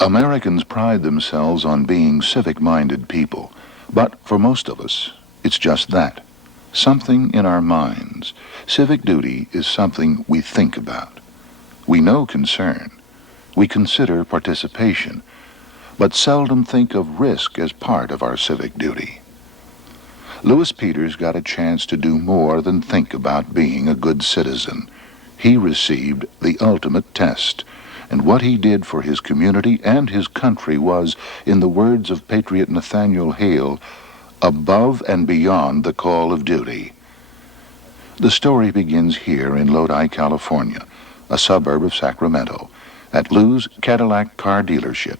Americans pride themselves on being civic-minded people, but for most of us, it's just that. Something in our minds. Civic duty is something we think about. We know concern. We consider participation, but seldom think of risk as part of our civic duty. Lewis Peters got a chance to do more than think about being a good citizen. He received the ultimate test, and what he did for his community and his country was, in the words of Patriot Nathaniel Hale, above and beyond the call of duty. The story begins here in Lodi, California, a suburb of Sacramento, at Lou's Cadillac car dealership.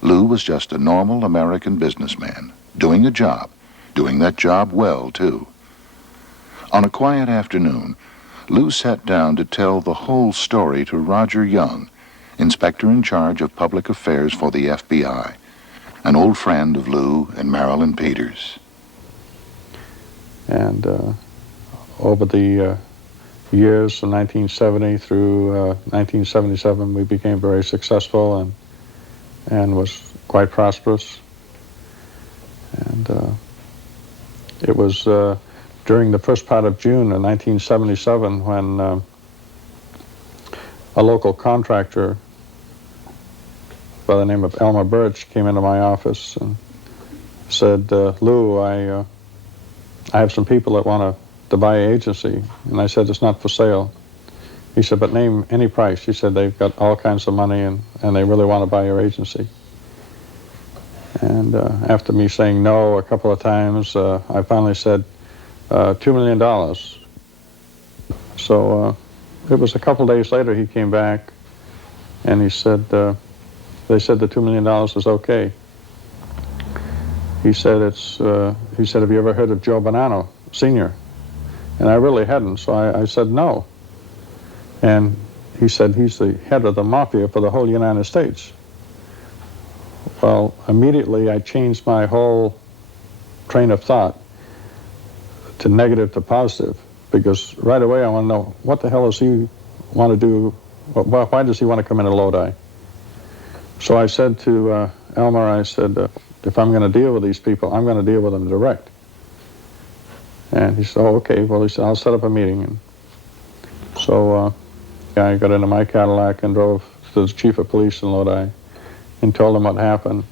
Lou was just a normal American businessman, doing a job, doing that job well, too. On a quiet afternoon, Lou sat down to tell the whole story to Roger Young, inspector in charge of public affairs for the F.B.I., an old friend of Lou and Marilyn Peters. And over the years from 1970 through 1977, we became very successful and was quite prosperous. And it was during the first part of June of 1977 when a local contractor by the name of Elmer Birch came into my office and said, Lou, I have some people that want to buy an agency. And I said, it's not for sale. He said, but name any price. He said, they've got all kinds of money and they really want to buy your agency. And after me saying no a couple of times, I finally said, $2 million. So it was a couple of days later he came back and he said, they said the $2 million is okay. He said, have you ever heard of Joe Bonanno, Sr.? And I really hadn't, so I said no. And he said, he's the head of the mafia for the whole United States. Well, immediately I changed my whole train of thought to negative to positive, because right away I want to know, what the hell does he want to do? Why does he want to come into Lodi? So I said to Elmer, I said, if I'm going to deal with these people, I'm going to deal with them direct. And he said, oh, okay. Well, he said, I'll set up a meeting. And so I got into my Cadillac and drove to the chief of police in Lodi and told him what happened.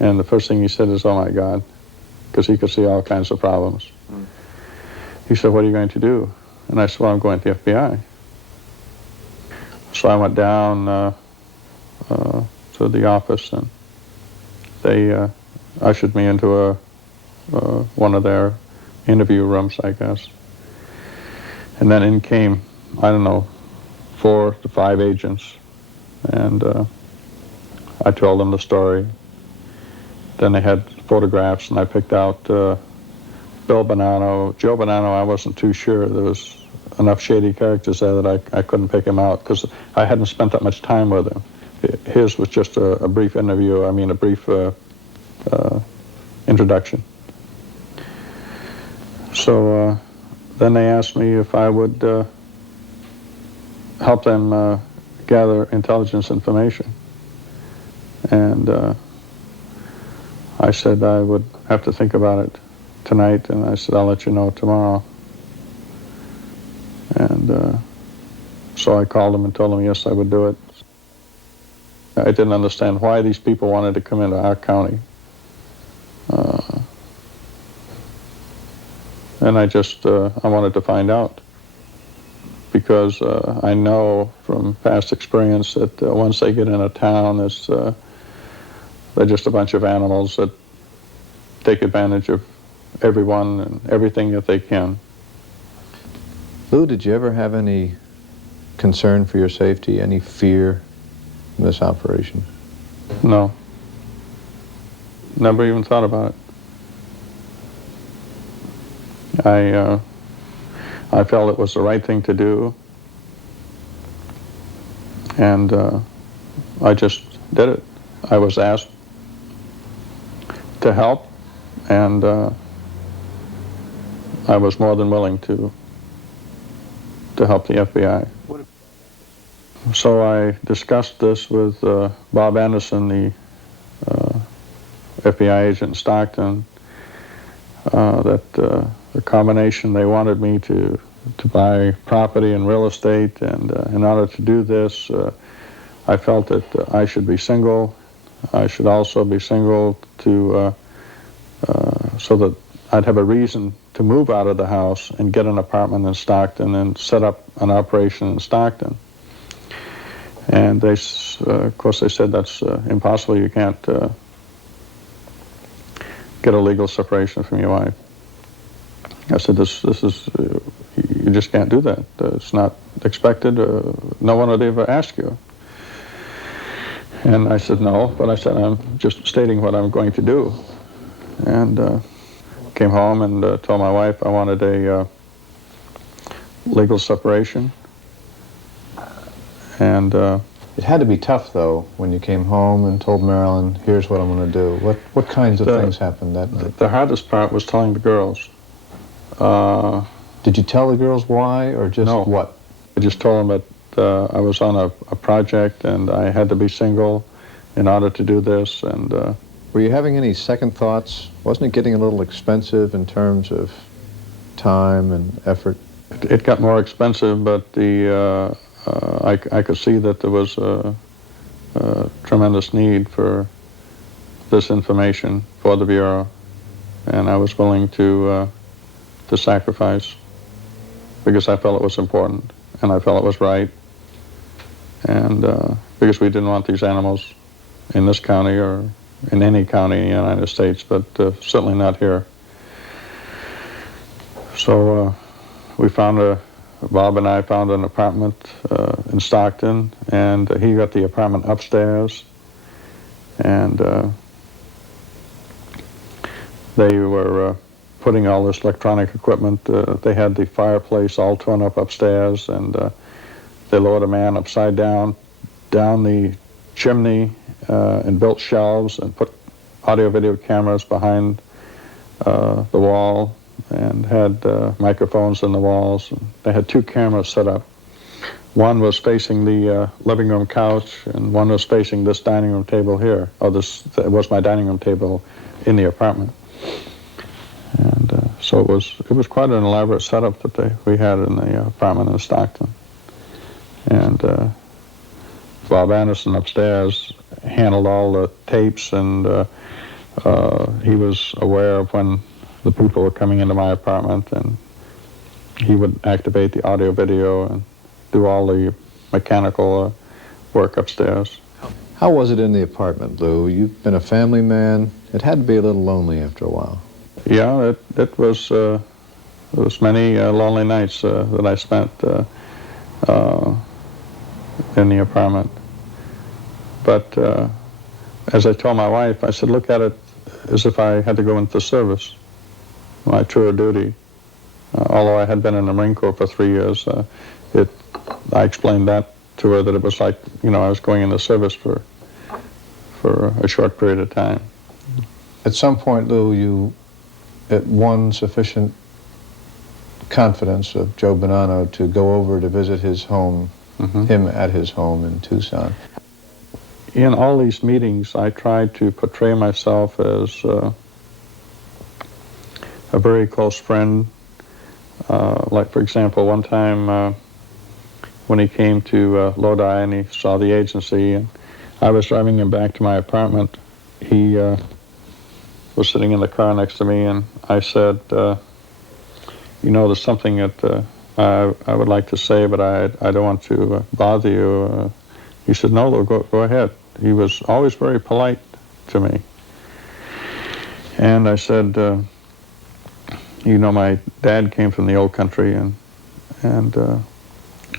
And the first thing he said is, oh, my God, because he could see all kinds of problems. He said, what are you going to do? And I said, well, I'm going to the F.B.I. So I went down to the office, and they ushered me into one of their interview rooms, I guess. And then in came, I don't know, 4 to 5 agents. And I told them the story. Then they had photographs, and I picked out Bill Bonanno. Joe Bonanno, I wasn't too sure. There was enough shady characters there that I couldn't pick him out because I hadn't spent that much time with him. His was just a brief interview, a brief introduction. So then they asked me if I would help them gather intelligence information. And I said I would have to think about it tonight, and I said, I'll let you know tomorrow. And so I called him and told him, yes, I would do it. I didn't understand why these people wanted to come into our county. And I wanted to find out, because I know from past experience that once they get in a town, they're just a bunch of animals that take advantage of everyone and everything that they can. Lou, did you ever have any concern for your safety, any fear in this operation? No. Never even thought about it. I felt it was the right thing to do, and I just did it. I was asked to help, and I was more than willing to help the F.B.I. So I discussed this with Bob Anderson, the FBI agent in Stockton, that the combination, they wanted me to buy property and real estate, and in order to do this, I felt that I should be single. I should also be single to so that I'd have a reason to move out of the house and get an apartment in Stockton and set up an operation in Stockton. And they, of course, they said that's impossible. You can't get a legal separation from your wife. I said, this is, you just can't do that. It's not expected. No one would ever ask you. And I said, no, but I said, I'm just stating what I'm going to do. And came home and told my wife I wanted a legal separation. And it had to be tough, though, when you came home and told Marilyn, here's what I'm going to do. What kinds of things happened that night? The hardest part was telling the girls. Did you tell the girls why, or just no. What? I just told them that I was on a project and I had to be single in order to do this. And were you having any second thoughts? Wasn't it getting a little expensive in terms of time and effort? It got more expensive, but the I could see that there was a tremendous need for this information for the Bureau, and I was willing to sacrifice because I felt it was important and I felt it was right, and because we didn't want these animals in this county or in any county in the United States, but certainly not here. So Bob and I found an apartment in Stockton, and he got the apartment upstairs, and they were putting all this electronic equipment. They had the fireplace all torn up upstairs, and they lowered a man upside down the chimney and built shelves and put audio-video cameras behind the wall and had microphones in the walls. And they had 2 cameras set up. One was facing the living room couch, and one was facing this dining room table here. Oh, this was my dining room table in the apartment. And so it was quite an elaborate setup that we had in the apartment in Stockton. And Bob Anderson upstairs handled all the tapes, and he was aware of when the people were coming into my apartment, and he would activate the audio video and do all the mechanical work upstairs. How was it in the apartment, Lou? You've been a family man. It had to be a little lonely after a while. Yeah, it was. There was many lonely nights that I spent in the apartment. But as I told my wife, I said, look at it as if I had to go into the service, my tour of duty. Although I had been in the Marine Corps for 3 years, I explained that to her, that it was like, I was going in the service for a short period of time. At some point, Lou, you won sufficient confidence of Joe Bonanno to go over to visit his home, him at his home in Tucson. In all these meetings, I tried to portray myself as a very close friend. Like, for example, one time when he came to Lodi and he saw the agency, and I was driving him back to my apartment, he was sitting in the car next to me, and I said, there's something that I would like to say, but I don't want to bother you. He said, no, go ahead. He was always very polite to me. And I said, my dad came from the old country, and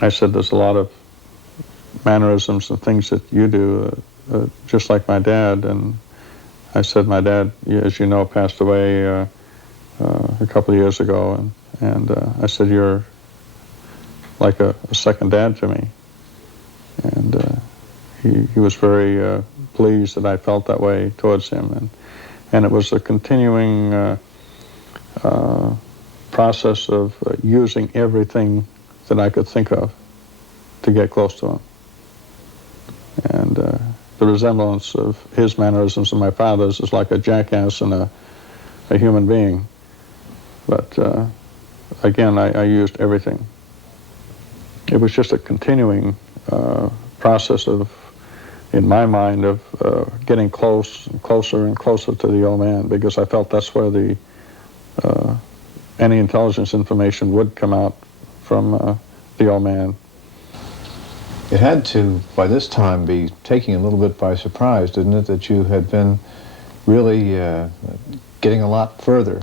I said, there's a lot of mannerisms and things that you do, just like my dad. And I said, my dad, as you know, passed away a couple of years ago, and I said, you're like a second dad to me. And he was very pleased that I felt that way towards him, and it was a continuing process of using everything that I could think of to get close to him. And the resemblance of his mannerisms and my father's is like a jackass and a human being. But again, I used everything. It was just a continuing process of, in my mind, of getting closer and closer to the old man, because I felt that's where the any intelligence information would come out from the old man. It had to, by this time, be taking a little bit by surprise, didn't it, that you had been really getting a lot further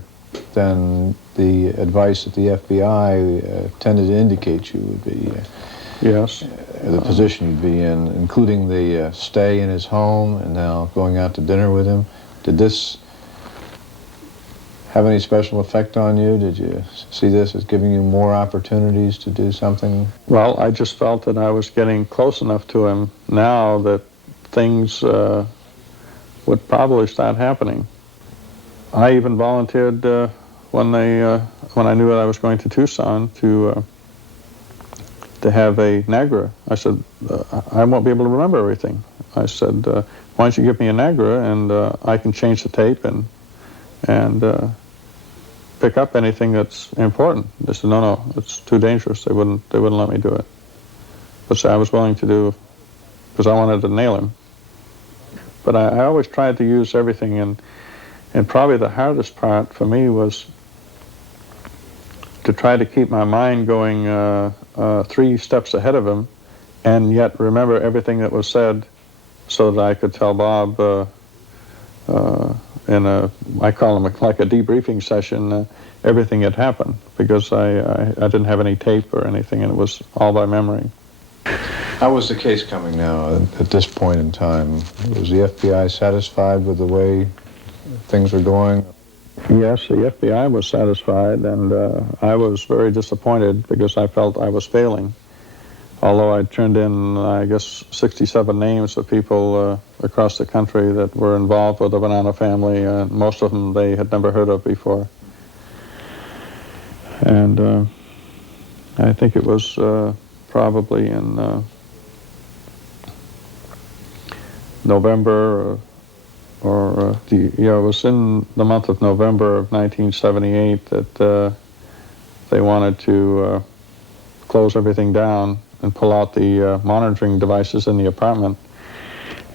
than the advice that the FBI tended to indicate you would be. Yes. The position you'd be in, including the stay in his home and now going out to dinner with him. Did this have any special effect on you? Did you see this as giving you more opportunities to do something? Well, I just felt that I was getting close enough to him now that things would probably start happening. I even volunteered when I knew that I was going to Tucson to have a NAGRA. I said, I won't be able to remember everything. I said, why don't you give me a NAGRA and I can change the tape and pick up anything that's important. They said, no, it's too dangerous. They wouldn't let me do it. But so I was willing to do, because I wanted to nail him. But I always tried to use everything, and probably the hardest part for me was to try to keep my mind going 3 steps ahead of him, and yet remember everything that was said, so that I could tell Bob I call them like a debriefing session, everything had happened, because I didn't have any tape or anything, and it was all by memory. How was the case coming now at this point in time? Was the FBI satisfied with the way things were going? Yes, the FBI was satisfied, and I was very disappointed because I felt I was failing. Although I turned in, I guess, 67 names of people across the country that were involved with the Bonanno family, most of them they had never heard of before. And I think it was probably in November it was in the month of November of 1978 that they wanted to close everything down and pull out the monitoring devices in the apartment.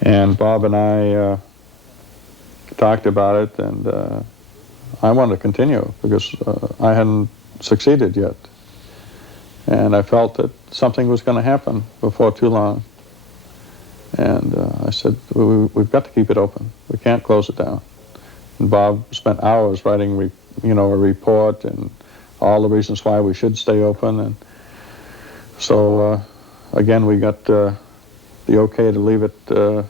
And Bob and I talked about it, and I wanted to continue because I hadn't succeeded yet. And I felt that something was going to happen before too long. And I said, we've got to keep it open. We can't close it down. And Bob spent hours writing, a report and all the reasons why we should stay open. And so, again, we got the okay to leave it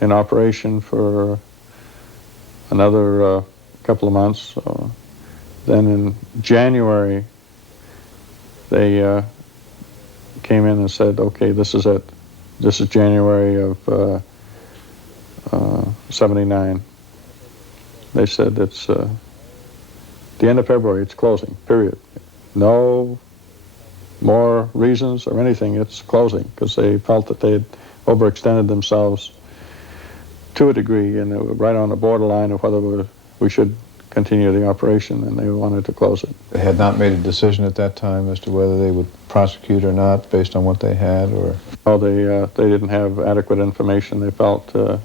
in operation for another couple of months. So then in January, they came in and said, okay, this is it. This is January of 79. They said it's the end of February, it's closing, period. No more reasons or anything, it's closing, because they felt that they had overextended themselves to a degree, and they were right on the borderline of whether we should continue the operation, and they wanted to close it. They had not made a decision at that time as to whether they would prosecute or not based on what they had, or? Oh, they didn't have adequate information, they felt, to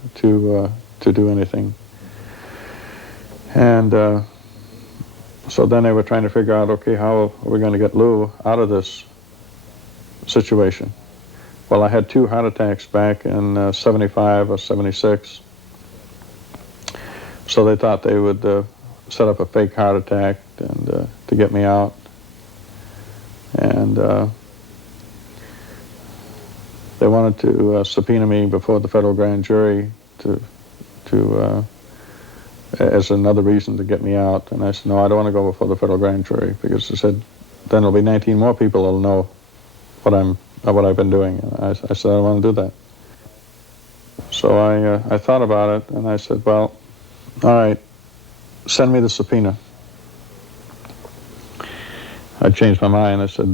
do anything. And so then they were trying to figure out, okay, how are we going to get Lou out of this situation? Well, I had 2 heart attacks back in 75 or 76. So they thought they would set up a fake heart attack and to get me out. And they wanted to subpoena me before the federal grand jury to as another reason to get me out. And I said, no, I don't want to go before the federal grand jury, because they said, then there'll be 19 more people that'll know what I've been doing. And I said, I don't want to do that. So I thought about it, and I said, well, all right, send me the subpoena. I changed my mind. I said,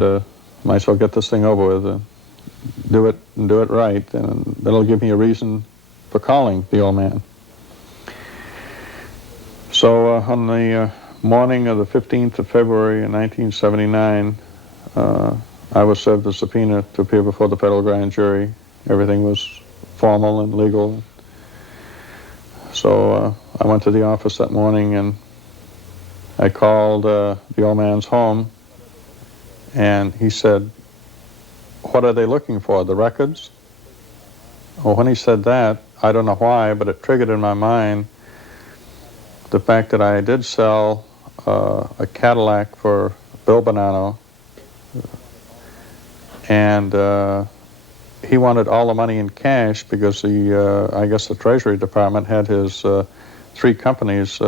might as well get this thing over with. do it and do it right, and that'll give me a reason for calling the old man. So on the morning of the 15th of February in 1979, I was served a subpoena to appear before the federal grand jury. Everything was formal and legal. So I went to the office that morning and I called the old man's home, and he said, "What are they looking for, the records?" Well, when he said that, I don't know why, but it triggered in my mind the fact that I did sell a Cadillac for Bill Bonanno, and he wanted all the money in cash because I guess the Treasury Department had his 3 companies'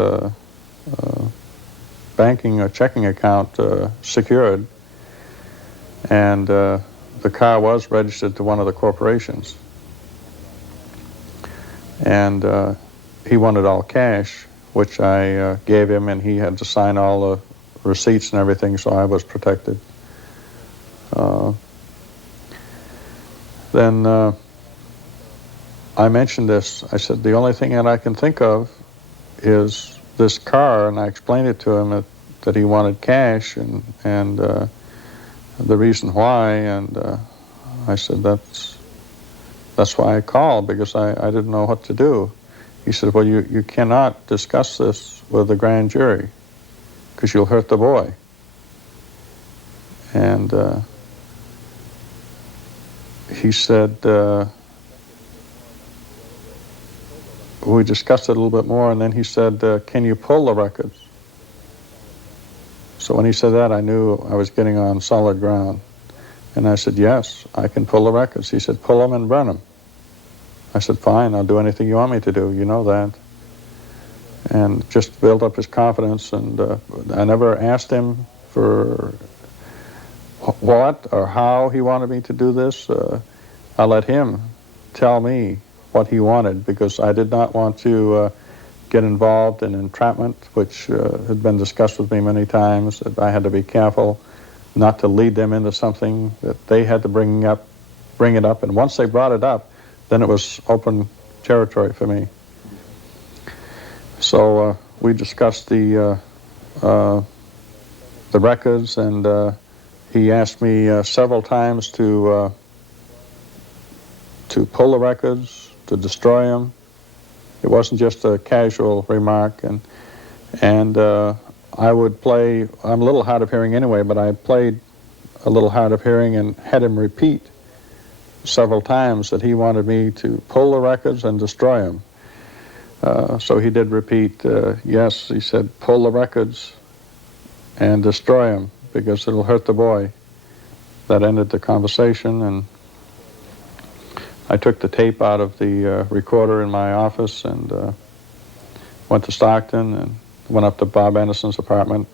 banking or checking account secured, and the car was registered to one of the corporations. And he wanted all cash, which I gave him, and he had to sign all the receipts and everything, so I was protected. Then I mentioned this. I said, the only thing that I can think of is this car, and I explained it to him that he wanted cash and the reason why, and I said, that's why I called, because I didn't know what to do. He said, well, you cannot discuss this with the grand jury because you'll hurt the boy. And he said, we discussed it a little bit more, and then he said, can you pull the records? So when he said that, I knew I was getting on solid ground. And I said, yes, I can pull the records. He said, pull them and burn them. I said, fine, I'll do anything you want me to do, you know that. And just build up his confidence, and I never asked him for what or how he wanted me to do this. I let him tell me what he wanted, because I did not want to get involved in entrapment, which had been discussed with me many times, that I had to be careful not to lead them into something that they had to bring it up, and once they brought it up, then it was open territory for me. So we discussed the records, and he asked me several times to pull the records, to destroy them. It wasn't just a casual remark, and I would play. I'm a little hard of hearing anyway, but I played a little hard of hearing and had him repeat several times that he wanted me to pull the records and destroy them. So he did repeat, yes, he said, pull the records and destroy them because it'll hurt the boy. That ended the conversation, and I took the tape out of the recorder in my office and went to Stockton and went up to Bob Anderson's apartment.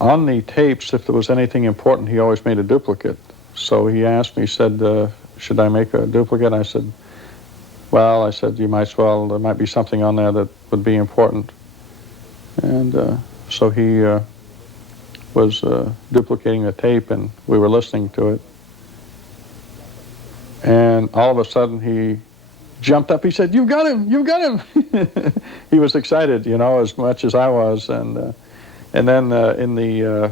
On the tapes, if there was anything important, he always made a duplicate. So he asked me, he said, should I make a duplicate? I said, well, I said, you might as well, there might be something on there that would be important. And so he was duplicating the tape, and we were listening to it. And all of a sudden he jumped up, he said, "You've got him, you've got him." He was excited, you know, as much as I was. And then in the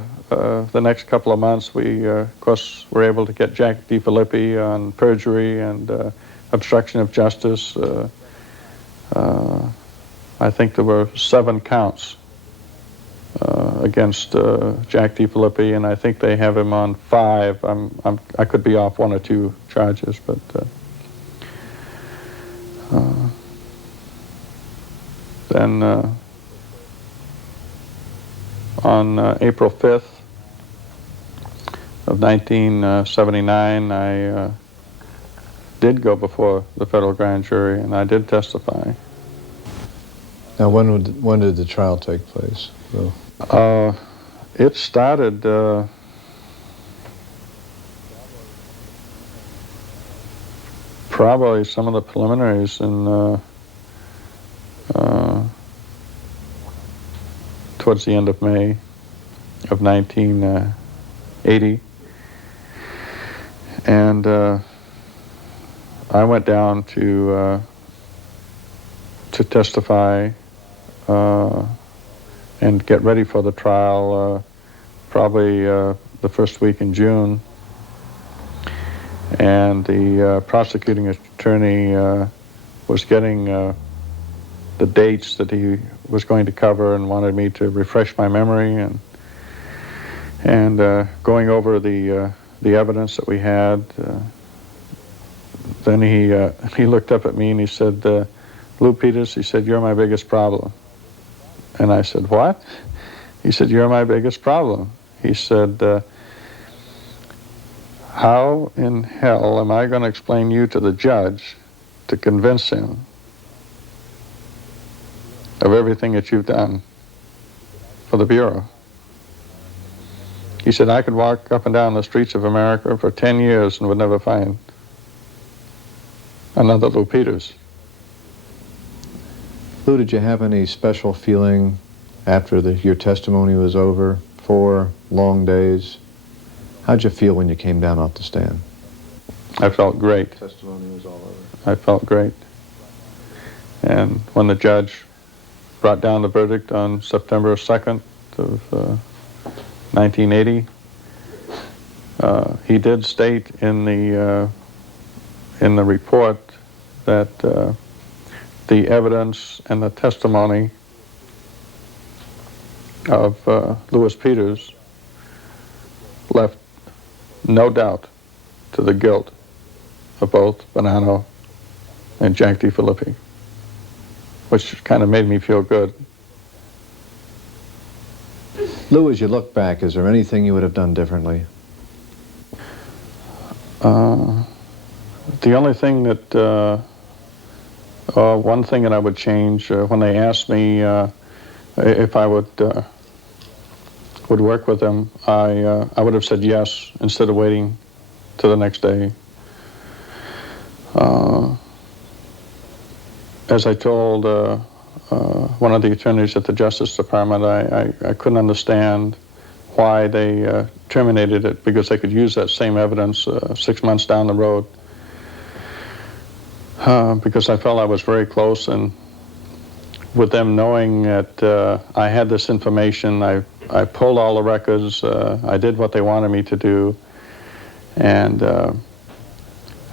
next couple of months, we, of course, were able to get Jack DeFilippi on perjury and obstruction of justice. I think there were 7 counts against Jack DeFilippi, and I think they have him on 5. I could be off 1 or 2 charges, but then on April 5th of 1979, I did go before the federal grand jury, and I did testify. Now, when did the trial take place, Bill? It started probably some of the preliminaries in towards the end of May of 1980, and I went down to testify and get ready for the trial, probably the first week in June. And the prosecuting attorney was getting the dates that he was going to cover and wanted me to refresh my memory and going over the evidence that we had. Then he looked up at me and he said, "Lou Peters," he said, "you're my biggest problem." And I said, "What?" He said, "You're my biggest problem." He said, "How in hell am I going to explain you to the judge to convince him of everything that you've done for the Bureau?" He said, "I could walk up and down the streets of America for 10 years and would never find another Lou Peters." Lou, did you have any special feeling after your testimony was over? 4 long days. How'd you feel when you came down off the stand? I felt great. Testimony was all over. I felt great. And when the judge brought down the verdict on September 2nd of 1980, he did state in the report that the evidence and the testimony of Louis Peters left no doubt to the guilt of both Bonanno and Jack DeFilippi, which kind of made me feel good. Lou, as you look back, is there anything you would have done differently? The only thing that, one thing that I would change, when they asked me if I would work with them, I would have said yes instead of waiting till the next day. As I told one of the attorneys at the Justice Department, I couldn't understand why they terminated it, because they could use that same evidence 6 months down the road. Because I felt I was very close, and with them knowing that I had this information, I pulled all the records, I did what they wanted me to do, and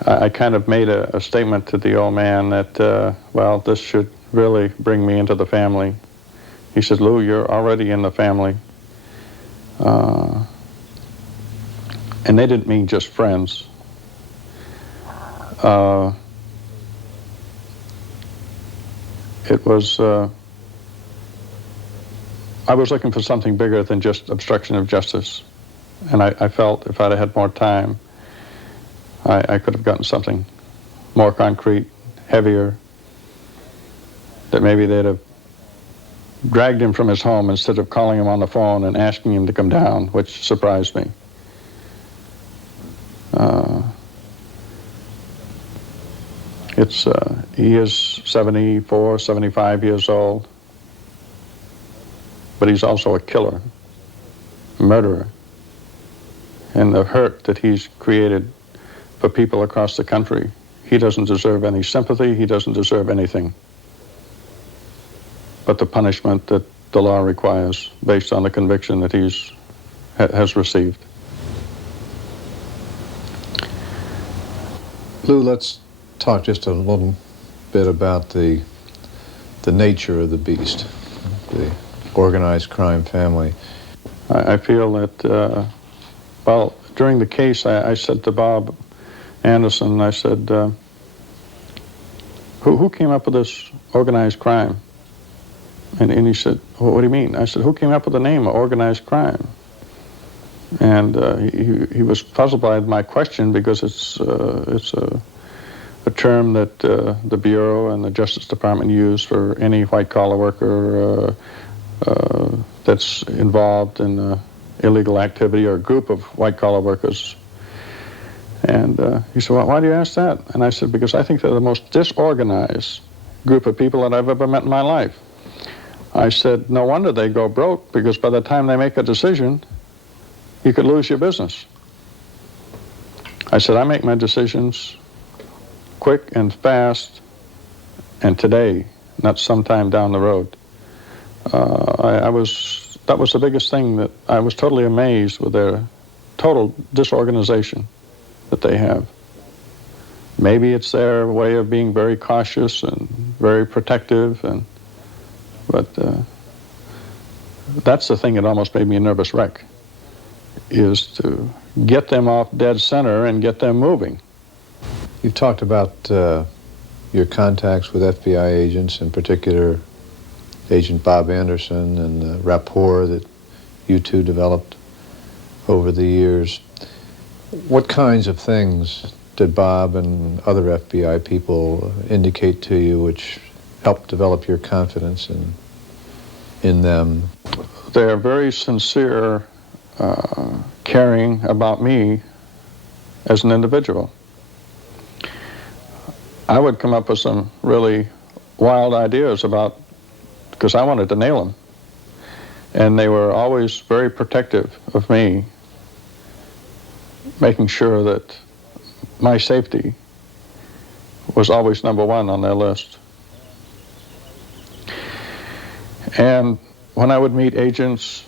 I kind of made a statement to the old man that, well, this should really bring me into the family. He said, "Lou, you're already in the family." And they didn't mean just friends. It was, I was looking for something bigger than just obstruction of justice. And I felt if I'd had more time, I could have gotten something more concrete, heavier, that maybe they'd have dragged him from his home instead of calling him on the phone and asking him to come down, which surprised me. He is 74, 75 years old, but he's also a killer, a murderer. And the hurt that he's created for people across the country, he doesn't deserve any sympathy, he doesn't deserve anything but the punishment that the law requires based on the conviction that has received. Lou, let's talk just a little bit about the nature of the beast, the organized crime family. I feel that, well, during the case, I said to Bob Anderson, I said, who came up with this organized crime? And he said, well, what do you mean? I said, who came up with the name of organized crime? And he was puzzled by my question, because it's a term that the Bureau and the Justice Department use for any white-collar worker that's involved in illegal activity, or a group of white-collar workers. And he said, well, why do you ask that? And I said, because I think they're the most disorganized group of people that I've ever met in my life. I said, no wonder they go broke, because by the time they make a decision, you could lose your business. I said, I make my decisions quick and fast, and today, not sometime down the road. That was the biggest thing, that I was totally amazed with their total disorganization that they have. Maybe it's their way of being very cautious and very protective, but that's the thing that almost made me a nervous wreck, is to get them off dead center and get them moving. You've talked about your contacts with FBI agents, in particular Agent Bob Anderson, and the rapport that you two developed over the years. What kinds of things did Bob and other FBI people indicate to you which helped develop your confidence in them? They're very sincere, caring about me as an individual. I would come up with some really wild ideas because I wanted to nail them. And they were always very protective of me, making sure that my safety was always number one on their list. And when I would meet agents,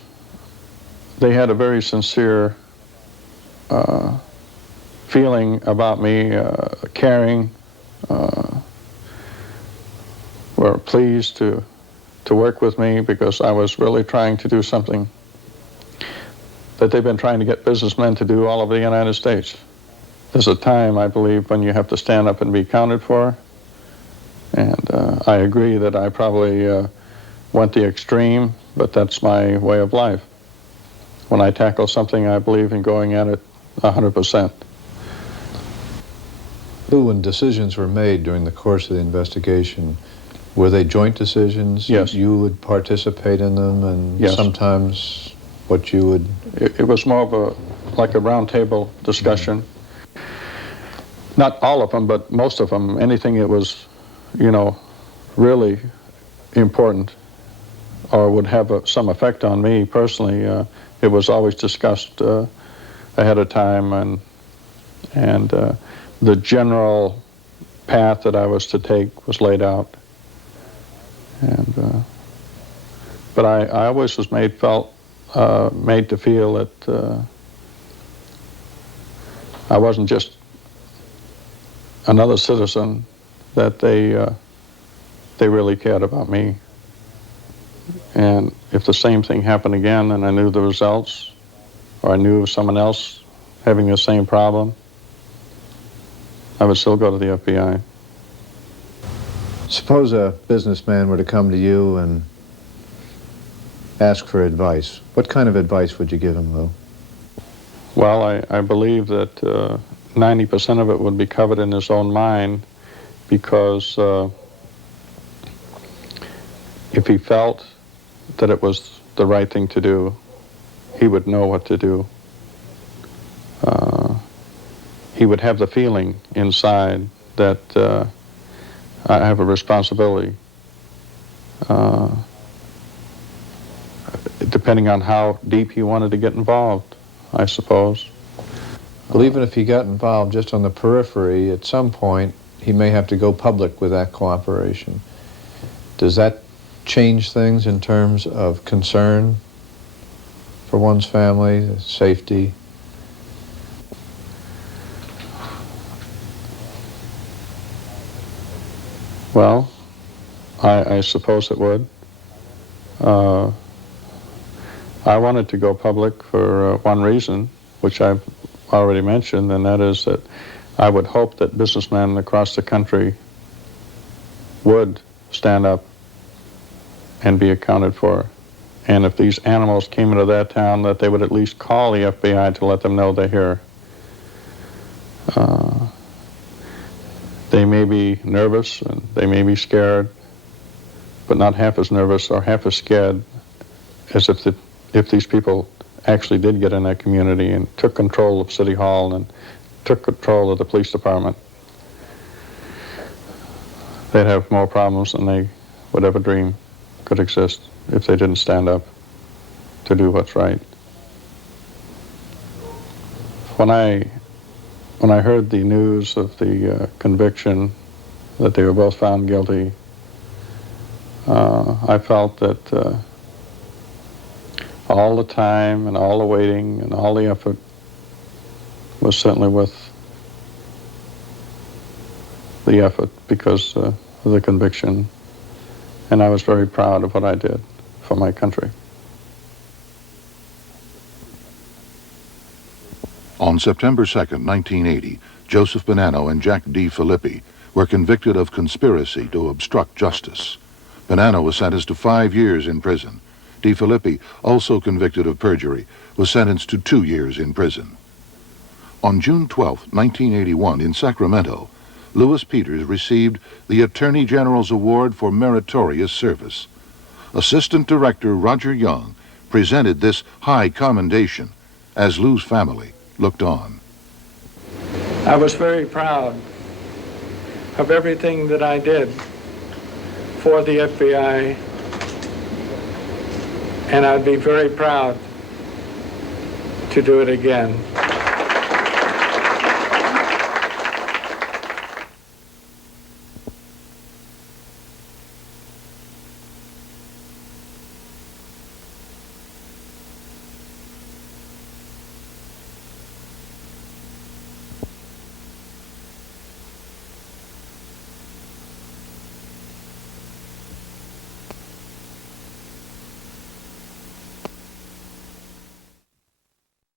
they had a very sincere feeling about me, caring, were pleased to work with me, because I was really trying to do something that they've been trying to get businessmen to do all over the United States. There's a time, I believe, when you have to stand up and be accounted for, and I agree that I probably went the extreme, but that's my way of life. When I tackle something, I believe in going at it 100%. When decisions were made during the course of the investigation, were they joint decisions? Yes. You would participate in them, and yes. Sometimes what you would... It was more of like a round table discussion. Not all of them, but most of them. Anything that was, really important or would have some effect on me personally, it was always discussed ahead of time, and the general path that I was to take was laid out. And but I always was made to feel that I wasn't just another citizen, that they really cared about me. And if the same thing happened again and I knew the results, or I knew of someone else having the same problem, I would still go to the FBI. Suppose a businessman were to come to you and ask for advice. What kind of advice would you give him, Lou? Well, I believe that 90% of it would be covered in his own mind, because if he felt that it was the right thing to do, he would know what to do. He would have the feeling inside that I have a responsibility, depending on how deep he wanted to get involved, I suppose. Well, even if he got involved just on the periphery, at some point he may have to go public with that cooperation. Does that change things in terms of concern for one's family, safety? Well, I suppose it would. I wanted to go public for one reason, which I've already mentioned, and that is that I would hope that businessmen across the country would stand up and be accounted for. And if these animals came into that town, that they would at least call the FBI to let them know they're here. They may be nervous and they may be scared, but not half as nervous or half as scared as if these people actually did get in that community and took control of City Hall and took control of the police department. They'd have more problems than they would ever dream could exist if they didn't stand up to do what's right. When I when I heard the news of the conviction, that they were both found guilty, I felt that all the time and all the waiting and all the effort was certainly worth the effort because of the conviction. And I was very proud of what I did for my country. On September 2nd, 1980, Joseph Bonanno and Jack D. Filippi were convicted of conspiracy to obstruct justice. Bonanno was sentenced to 5 years in prison. D. Filippi, also convicted of perjury, was sentenced to 2 years in prison. On June 12, 1981, in Sacramento, Louis Peters received the Attorney General's Award for Meritorious Service. Assistant Director Roger Young presented this high commendation as Lou's family looked on. I was very proud of everything that I did for the FBI, and I'd be very proud to do it again.